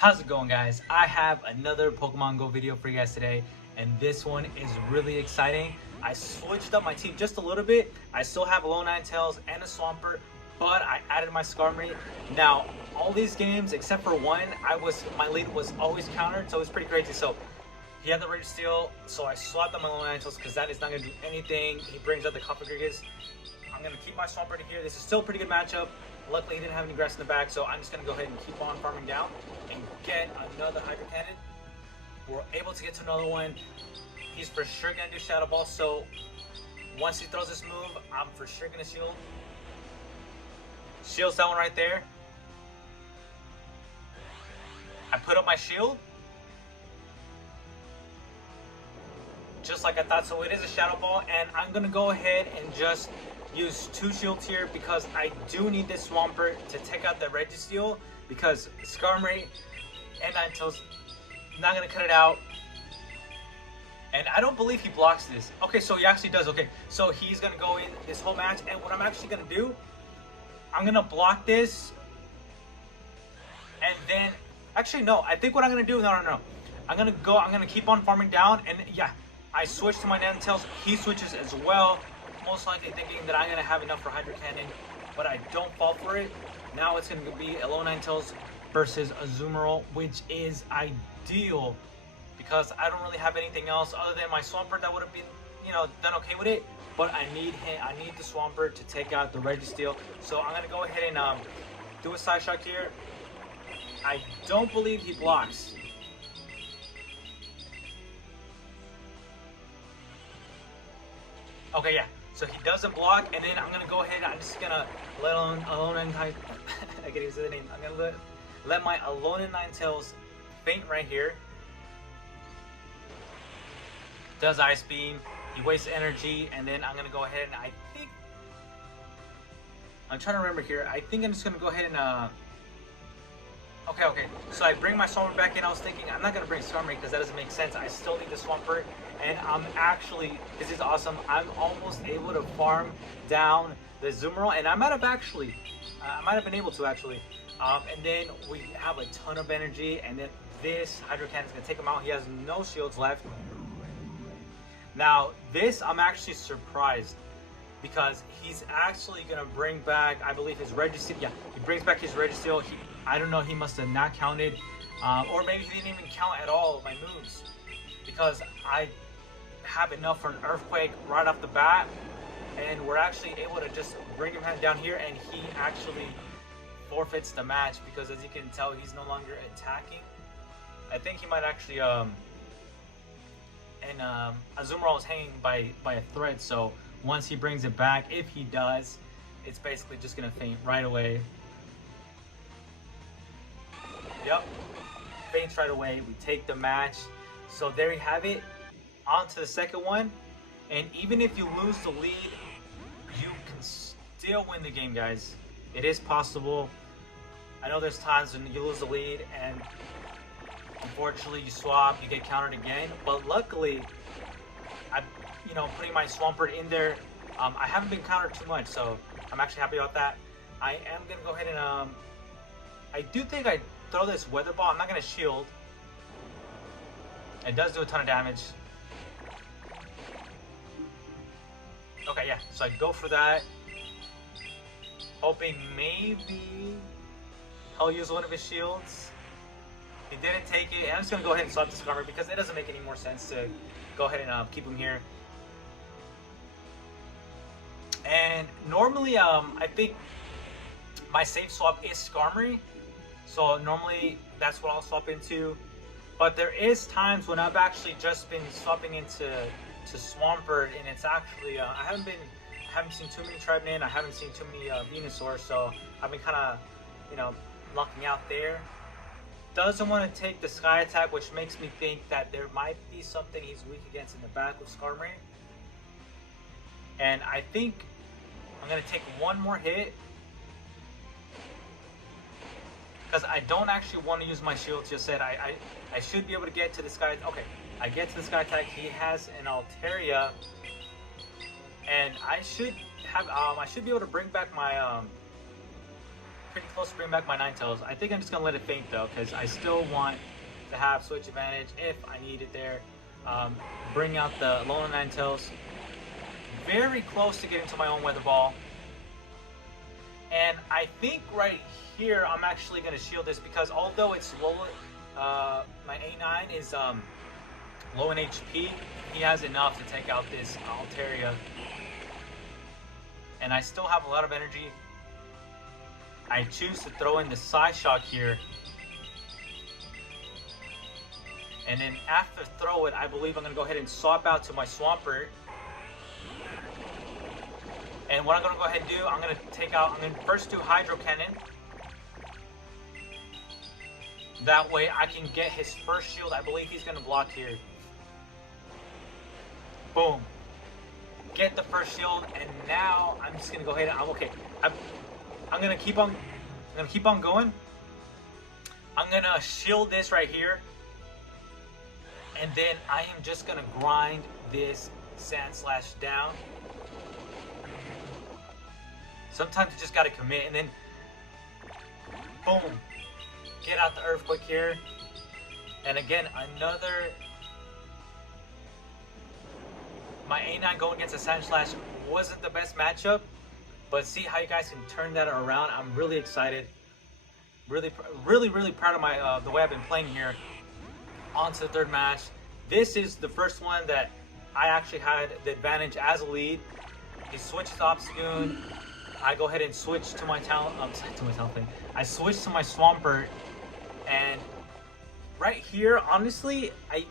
How's it going, guys? I have another Pokemon Go video for you guys today, and this one is really exciting. I switched up my team just a little bit. I still have a low Ninetales and a Swampert, but I added my Skarmory. Now, all these games except for one, my lead was always countered, so it was pretty crazy. So he had the Rage Steel, so I swapped out my low Ninetales because that is not gonna do anything. He brings out the Coppergrigus. I'm gonna keep my Swampert here. This is still a pretty good matchup. Luckily, he didn't have any grass in the back, so I'm just going to go ahead and keep on farming down and get another Hydro Cannon. We're able to get to another one. He's for sure going to do Shadow Ball, so once he throws this move, I'm for sure going to shield. Shields that one right there. I put up my shield. Just like I thought, so it is a Shadow Ball, and I'm going to go ahead and just use two shields here because I do need this Swampert to take out the Registeel because Skarmory and Ninetales not gonna cut it out. And I don't believe he blocks this. Okay, so he actually does. Okay, so he's gonna go in this whole match, and what I'm actually gonna do, I'm gonna block this, and then actually no, I think what I'm gonna do, no. I'm gonna keep on farming down, and yeah, I switch to my Ninetales. He switches as well. Most likely thinking that I'm going to have enough for Hydro Cannon, but I don't fall for it. Now it's going to be a low Ninetales versus a Azumarill, which is ideal because I don't really have anything else other than my Swampert that would have been, done okay with it. But I need the Swampert to take out the Registeel. So I'm going to go ahead and do a Side Shock here. I don't believe he blocks. Okay, yeah. So he doesn't block, and then I'm gonna go ahead. I'm just gonna let Alolan type. I can't even say the name. I'm gonna let my Alolan Ninetales faint right here. Does Ice Beam. He wastes energy, and then I'm gonna go ahead and I'm trying to remember here. I think I'm just gonna go ahead and Okay. So I bring my Swampert back in. I was thinking I'm not gonna bring Skarmory because that doesn't make sense. I still need the Swampert, and this is awesome. I'm almost able to farm down the Azumarill, and I might have been able to actually. And then we have a ton of energy, and then this Hydro Cannon is gonna take him out. He has no shields left. Now this, I'm actually surprised because he's actually gonna bring back, I believe, his Registeel. Yeah, he brings back his Registeel. I don't know, he must have not counted, or maybe he didn't even count at all my moves because I have enough for an Earthquake right off the bat, and we're actually able to just bring him down here, and he actually forfeits the match because, as you can tell, he's no longer attacking. I think he might actually, Azumarill is hanging by a thread, so once he brings it back, if he does, it's basically just gonna faint right away. Yep, faints right away. We take the match. So there you have it. On to the second one. And even if you lose the lead, you can still win the game, guys. It is possible. I know there's times when you lose the lead and unfortunately you swap, you get countered again. But luckily, I'm putting my Swampert in there. I haven't been countered too much, so I'm actually happy about that. I am gonna go ahead and I do think I throw this Weather Ball. I'm not gonna shield. It does do a ton of damage. Okay, yeah. So I go for that, hoping maybe he'll use one of his shields. He didn't take it, and I'm just gonna go ahead and swap this Skarmory because it doesn't make any more sense to go ahead and keep him here. And normally, I think my safe swap is Skarmory. So normally that's what I'll swap into, but there is times when I've actually just been swapping into Swampert, and it's actually I haven't seen too many Trevenant, I haven't seen too many Venusaur, so I've been kind of lucking out there. Doesn't want to take the Sky Attack, which makes me think that there might be something he's weak against in the back with Skarmory, and I think I'm gonna take one more hit. Because I don't actually want to use my shield. Just said I should be able to get to the Sky. Okay, I get to the Sky Attack. He has an Altaria, and I should be able to bring back my pretty close to bring back my Ninetales. I think I'm just gonna let it faint though, because I still want to have switch advantage if I need it there. Bring out the Alolan Ninetales. Very close to getting to my own Weather Ball. And I think right here I'm actually gonna shield this because although it's low, my A9 is low in HP, he has enough to take out this Altaria. And I still have a lot of energy. I choose to throw in the Psyshock here. And then after throw it, I believe I'm going to go ahead and swap out to my Swampert. And what I'm going to go ahead and do, I'm going to first do Hydro Cannon. That way I can get his first shield. I believe he's going to block here. Boom. Get the first shield, and now I'm just going to go ahead and I'm going to keep on going. I'm going to shield this right here. And then I am just going to grind this Sand Slash down. Sometimes you just got to commit, and then boom. Get out the Earthquake here. And again, my A9 going against a Sand Slash wasn't the best matchup, but see how you guys can turn that around. I'm really excited. Really proud of my the way I've been playing here. On to the third match. This is the first one that I actually had the advantage as a lead. He switched to Obstagoon. I go ahead and switch to my talent. I switched to my Swampert, and right here, honestly, I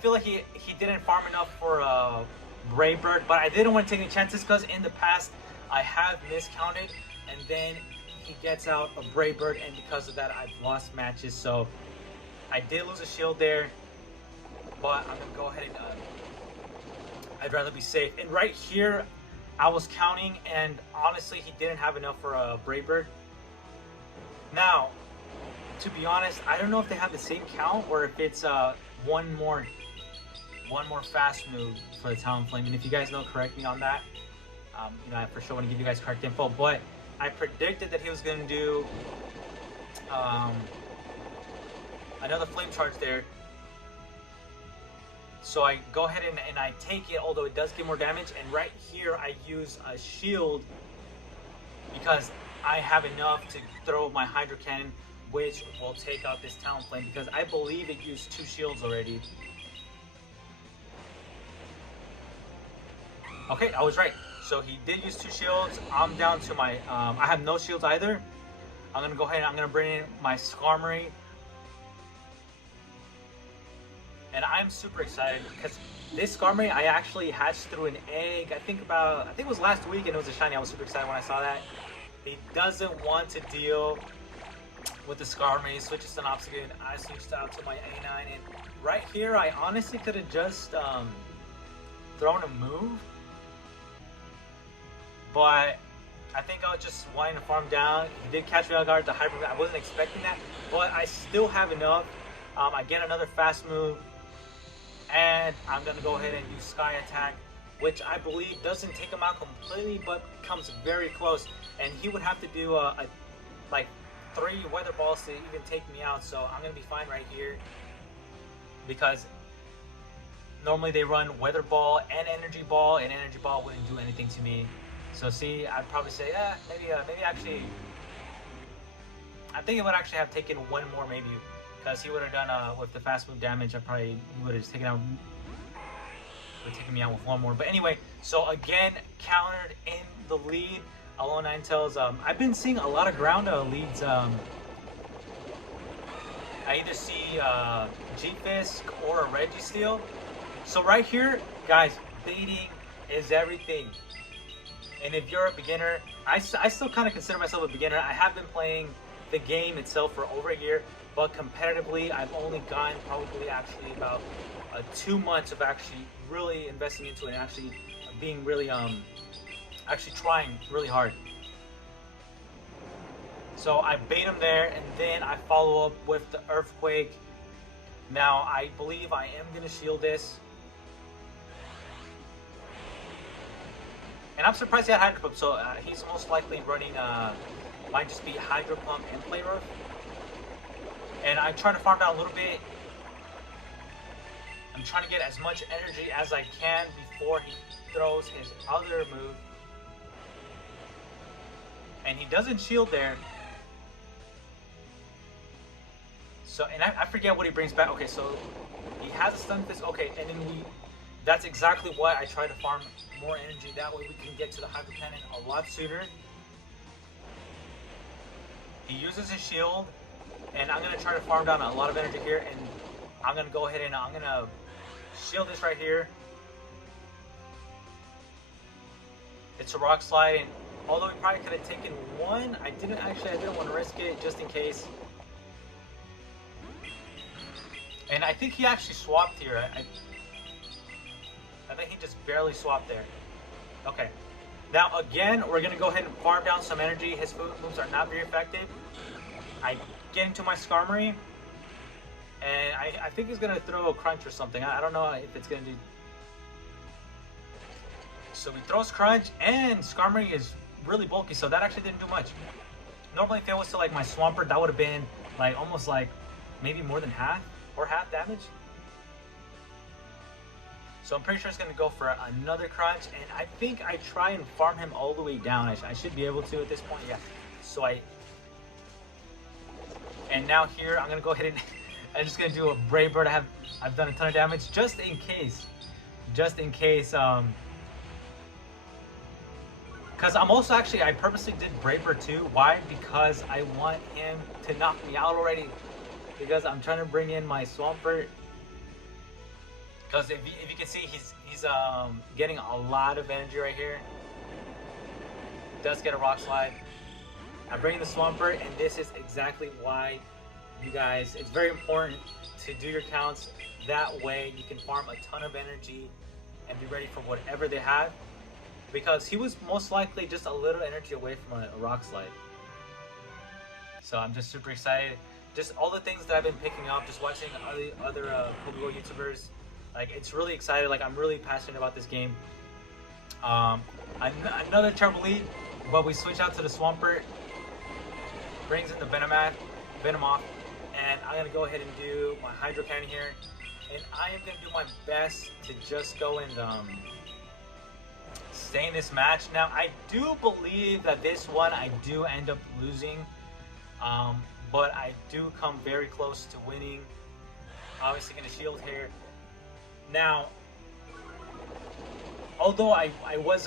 feel like he didn't farm enough for a Brave Bird, but I didn't want to take any chances because in the past I have miscounted, and then he gets out a Brave Bird, and because of that I've lost matches. So I did lose a shield there, but I'm gonna go ahead and I'd rather be safe. And right here I was counting, and honestly he didn't have enough for a Brave Bird. Now, to be honest, I don't know if they have the same count or if it's one more fast move for the Talonflame. And if you guys know, correct me on that. I for sure want to give you guys correct info, but I predicted that he was going to do another Flame Charge there. So I go ahead and I take it, although it does give more damage. And right here I use a shield because I have enough to throw my Hydro Cannon, which will take out this Talonflame because I believe it used 2 shields already. Okay, I was right. So he did use 2 shields. I'm down to my, I have no shields either. I'm gonna go ahead and I'm gonna bring in my Skarmory. And I'm super excited because this Skarmory I actually hatched through an egg. I think it was last week, and it was a shiny. I was super excited when I saw that. He doesn't want to deal with the Skarmory, switches to an Obstagoon. I switched out to my A9, and right here I honestly could have just thrown a move, but I think I was just wanting to farm down. He did catch me off guard, the Hybrid. I wasn't expecting that, but I still have enough. I get another fast move, and I'm gonna go ahead and use Sky Attack, which I believe doesn't take him out completely, but comes very close. And he would have to do like 3 Weather Balls to even take me out. So I'm gonna be fine right here because normally they run Weather Ball and Energy Ball, and Energy Ball wouldn't do anything to me. So see, I'd probably say, maybe actually, I think it would actually have taken 1 more maybe, because he would have done with the fast move damage. He would have just taken out. Would have taken me out with 1 more. But anyway, so again, countered in the lead. Alolan Ninetales. I've been seeing a lot of ground leads. I either see G-Fisk or a Registeel. So right here, guys, baiting is everything. And if you're a beginner, I still kind of consider myself a beginner. I have been playing the game itself for over a year, but competitively, I've only gotten probably actually about 2 months of actually really investing into it and actually being really actually trying really hard. So I bait him there, and then I follow up with the Earthquake. Now I believe I am gonna shield this. And I'm surprised he had Hydro Pump, so he's most likely running, might just be Hydro Pump and Play Rough. And I'm trying to farm down a little bit. I'm trying to get as much energy as I can before he throws his other move. And he doesn't shield there. So, and I forget what he brings back. Okay, so he has a stun fist. Okay, and then that's exactly why I try to farm more energy. That way we can get to the Hydro Cannon a lot sooner. He uses his shield, and I'm going to try to farm down a lot of energy here, and I'm going to go ahead and I'm going to shield this right here. It's a Rock Slide, and although we probably could have taken one, I didn't want to risk it just in case. And I think he actually swapped here. I think he just barely swapped there. Okay. Now again, we're going to go ahead and farm down some energy. His moves are not very effective. I get into my Skarmory. And I think he's going to throw a Crunch or something. I don't know if it's going to do... So he throws Crunch, and Skarmory is really bulky, so that actually didn't do much. Normally if it was to like my Swampert, that would have been like almost like maybe more than half or half damage. So I'm pretty sure it's going to go for another Crunch, and I think I try and farm him all the way down. I should be able to at this point, yeah. So and now here I'm going to go ahead and I'm just going to do a Brave Bird. I've done a ton of damage just in case, because I'm also actually, I purposely did Brave Bird too. Why? Because I want him to knock me out already, because I'm trying to bring in my Swampert. Because if you can see, he's getting a lot of energy right here. Does get a Rock Slide. I'm bringing the Swampert, and this is exactly why, you guys, it's very important to do your counts. That way you can farm a ton of energy and be ready for whatever they have. Because he was most likely just a little energy away from a Rock Slide. So I'm just super excited. Just all the things that I've been picking up, just watching other Pokémon YouTubers. Like, it's really excited. Like, I'm really passionate about this game. Another terrible lead, but we switch out to the Swampert. Brings in the Venomoth, and I'm gonna go ahead and do my Hydro Cannon here. And I am gonna do my best to just go and stay in this match. Now, I do believe that this one I do end up losing, but I do come very close to winning. Obviously gonna shield here. Now, although I was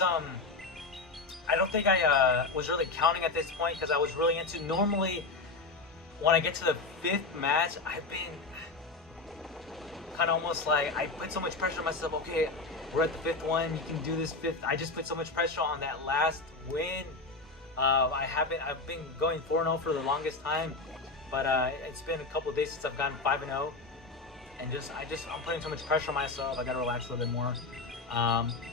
I don't think I was really counting at this point, because I was really into, normally when I get to the 5th match, I've been kind of almost like, I put so much pressure on myself. Okay, we're at the 5th one, you can do this 5th. I just put so much pressure on that last win. I've been going 4-0 for the longest time, but it's been a couple of days since I've gotten 5-0. And I'm putting so much pressure on myself. I gotta relax a little bit more.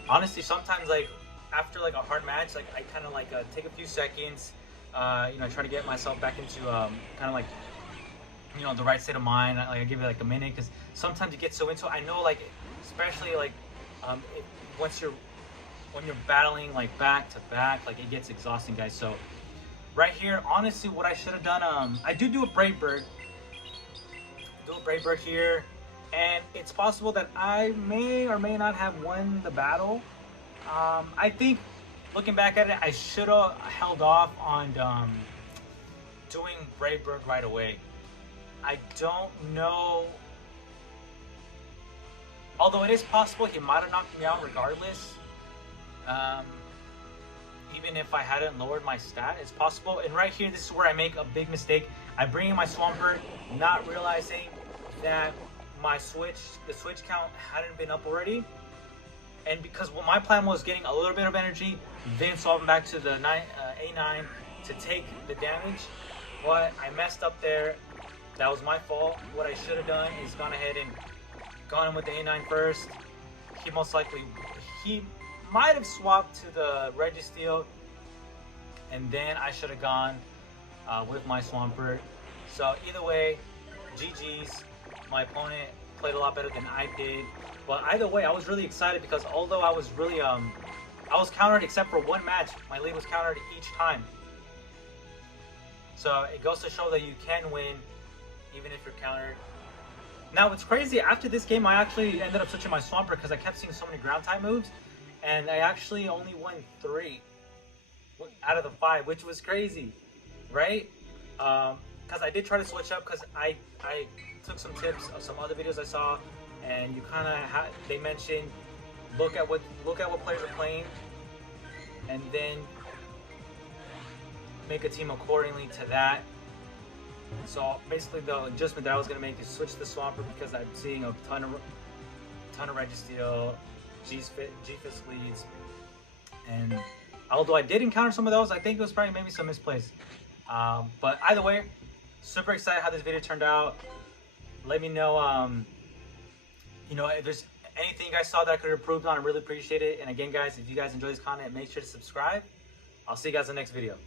Honestly, sometimes like after like a hard match, like I kind of like take a few seconds, try to get myself back into kind of like, the right state of mind. Like I give it like a minute, because sometimes you get so into it. I know, like, especially like when you're battling like back to back, like it gets exhausting, guys. So right here, honestly, what I should have done, I do a Brave Bird. Do a Brave Bird here, and it's possible that I may or may not have won the battle. I think, looking back at it, I should have held off on doing Brave Bird right away. I don't know. Although it is possible he might have knocked me out regardless. Even if I hadn't lowered my stat, it's possible. And right here, this is where I make a big mistake. I bring in my Swampert, not realizing that the switch count hadn't been up already. And because my plan was getting a little bit of energy, then swapping back to the A9 to take the damage, but I messed up there. That was my fault. What I should have done is gone ahead and gone in with the A9 first. He might have swapped to the Registeel, and then I should have gone with my Swampert. So either way, GG's. My opponent played a lot better than I did. But either way, I was really excited, because although I was really I was countered except for one match. My lead was countered each time. So it goes to show that you can win even if you're countered. Now it's crazy, after this game I actually ended up switching my Swampert because I kept seeing so many ground type moves, and I actually only won 3 out of the 5, which was crazy, right? Because I did try to switch up because I took some tips of some other videos I saw, and you kind of they mentioned look at what players are playing, and then make a team accordingly to that. So basically, the adjustment that I was gonna make is switch the Swampert because I'm seeing a ton of Registeel, G-Fist leads, and although I did encounter some of those, I think it was probably maybe some misplays. But either way, super excited how this video turned out. Let me know, you know, if there's anything you guys saw that I could have improved on. I really appreciate it. And again, guys, if you guys enjoy this content, make sure to subscribe. I'll see you guys in the next video.